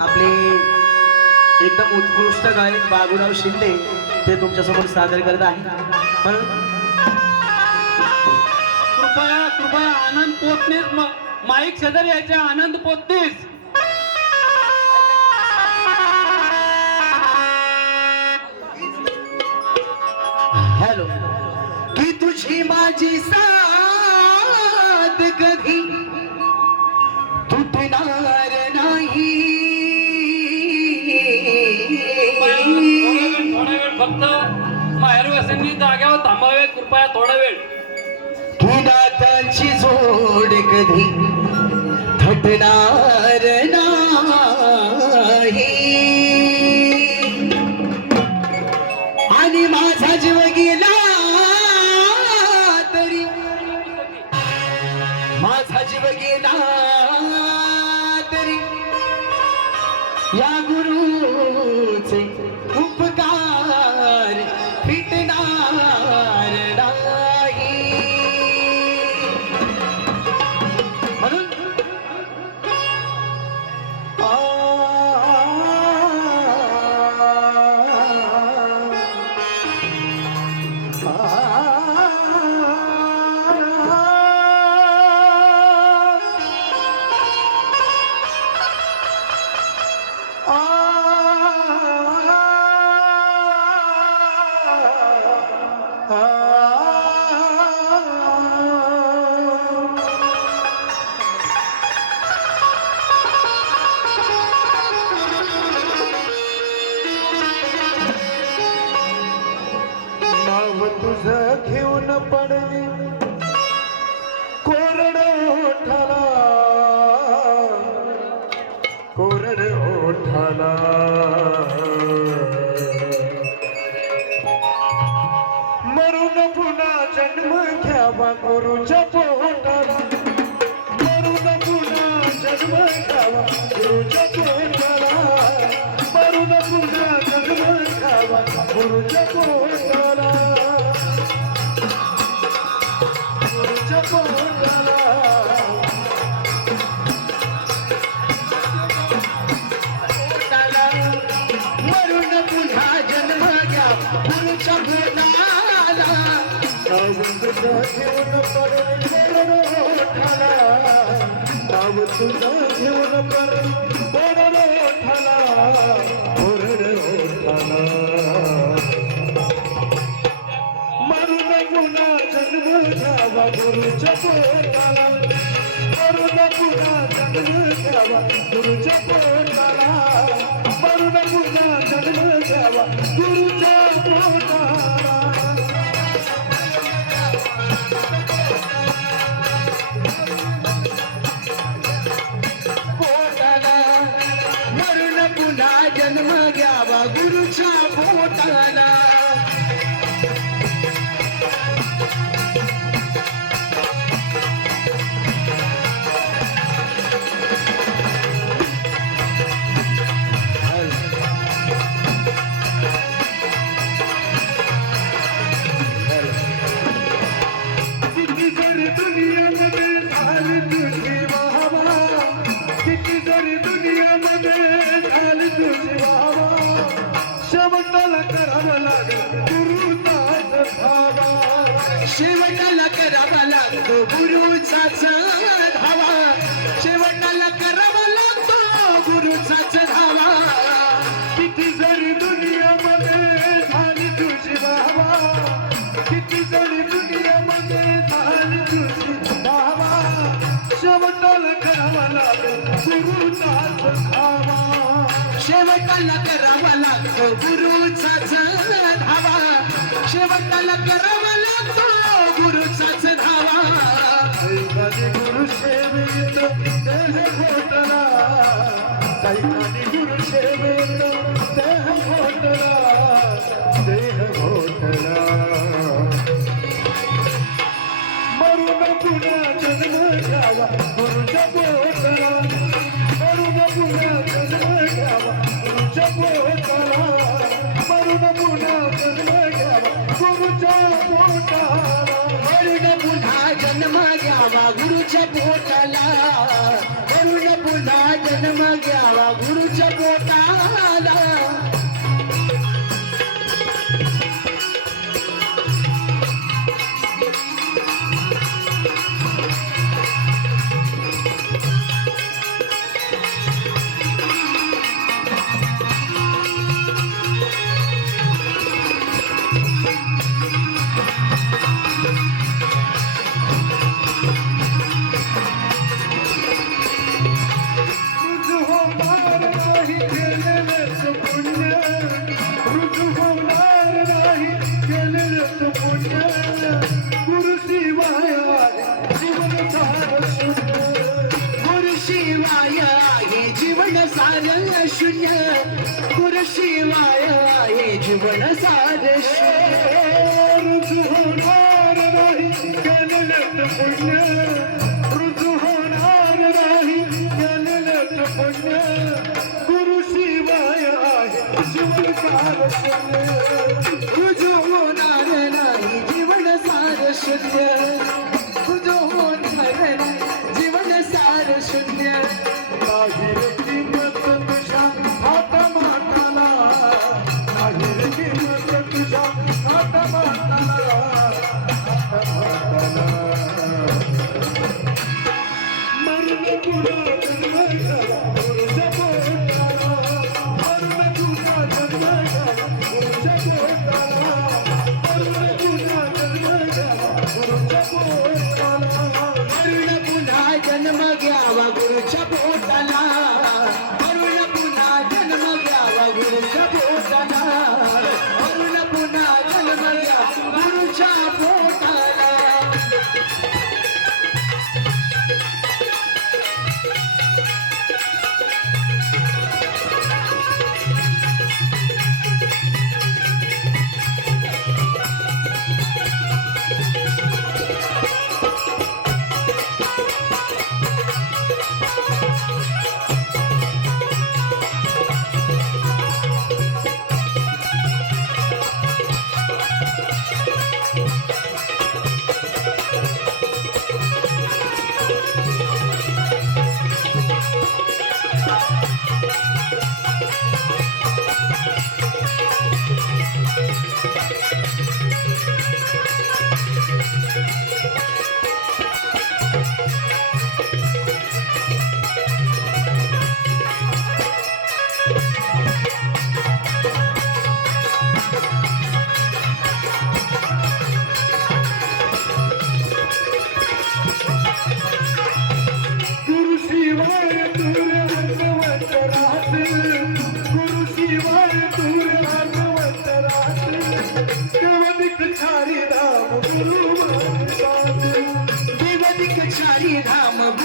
आपले एकदम उत्कृष्ट गायक बाबूराव शिंदे ते तुमच्यासमोर सादर करत आहे म्हणून कृपया कृपया आनंद पोतनीस. माईक शेजारी यायचे आनंद पोतनीस. हॅलो. की तुझी माझी साथ कधी तुटणार? प्रसंगी जाग्यावर थांबावे कृपया थोडा वेळ. की दातांची जोड कधी थटणार नाही. आणि माझा जीव गेला तरी माझा जीव गेला तरी या गुरुचे नाव पुन्हा जन्म घ्यावा गुरुच्या पोटाला मरून पुन्हा जन्म गुरुच्या पोटाला गुरुच्या पोटाला पुन्हा जन्म घ्या गुरुच्या घेऊन नाव तुझं घेऊन पडलं ओठाला ओरड ओठाला मरून पुन्हा जन्म घ्यावा गुरुच्या पोटाला मरुन गुणा जन्म घ्यावा गुरुच्या पोटाला मरुन गुणा जन्म घ्यावा गुरुच्या पोटाला लागतो धावा शेवटाला करावा लागतो गुरुचाच धावा किती जरी दुनियामध्ये झाली तुझी वाहवा किती जरी दुनियामध्ये झाली तुझी धावा शेवटाला करावं लागेल गुरुचाच भावा शेवटाला करावा लागतो गुरुचाच धावा शेवटाला करावा लागतो दैवाने गुरु सेवेत देह घोटला दैवाने गुरु सेवेत देह घोटला देह घोटला मरून पुन्हा जन्म घ्यावा गुरुच्या पोटला मरून पुन्हा जन्म घ्यावा गुरुच्या पोटला मरून पुन्हा जन्म घ्यावा गुरुच्या पोटाला पोटाला वरुण पुन्हा जन्म घ्यावा गुरुच्या पोटाला शिवाय आहे जीवन सार शून्य. गुरु शिवाय आहे जीवन सार शून्य. होणार नाही पुण्य. होणार नाही पुण्य. गुरु शिवाय आहे जीवन सार शून्य.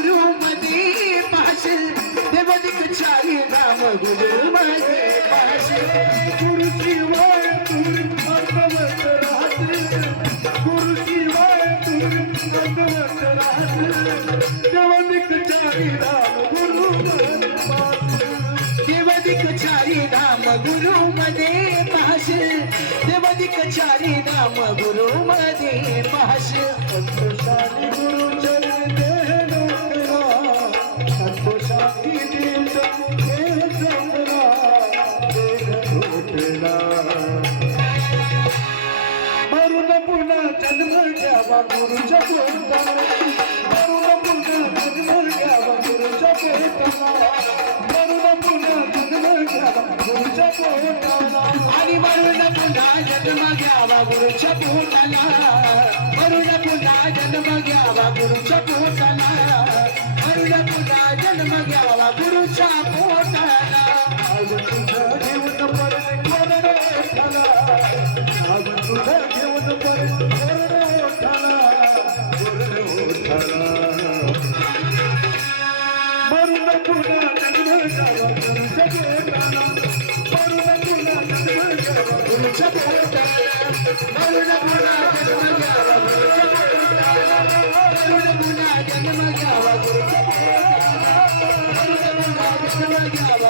राम देवदिक चारी राम गुरु मदे पाश गुरु राहत गुरु शिवाय तुर राहत देवनिक छारी राम देवदिक चारी गुरु मध्ये पाश देवदिक चारी गुरु मध्ये गुरु पोटाला. आणि मरुण पुन्हा जन्म घ्यावा गुरुच्या पोटाला. मरुण पुन्हा जन्म घ्यावा गुरुच्या पोटाला. मरुण पुन्हा जन्म घ्यावा गुरुच्या पोटाला आज तुझं घेऊन परत कोण ओठाला आज तुझं घेऊन परत कोण ओठाला कोण ओठाला मरून पुन्हा जन्म घ्यावा गुरुच्या पोटाला मरून पुन्हा जन्म घ्यावा गुरुच्या पोटाला मरुण पुन्हा पुन्हा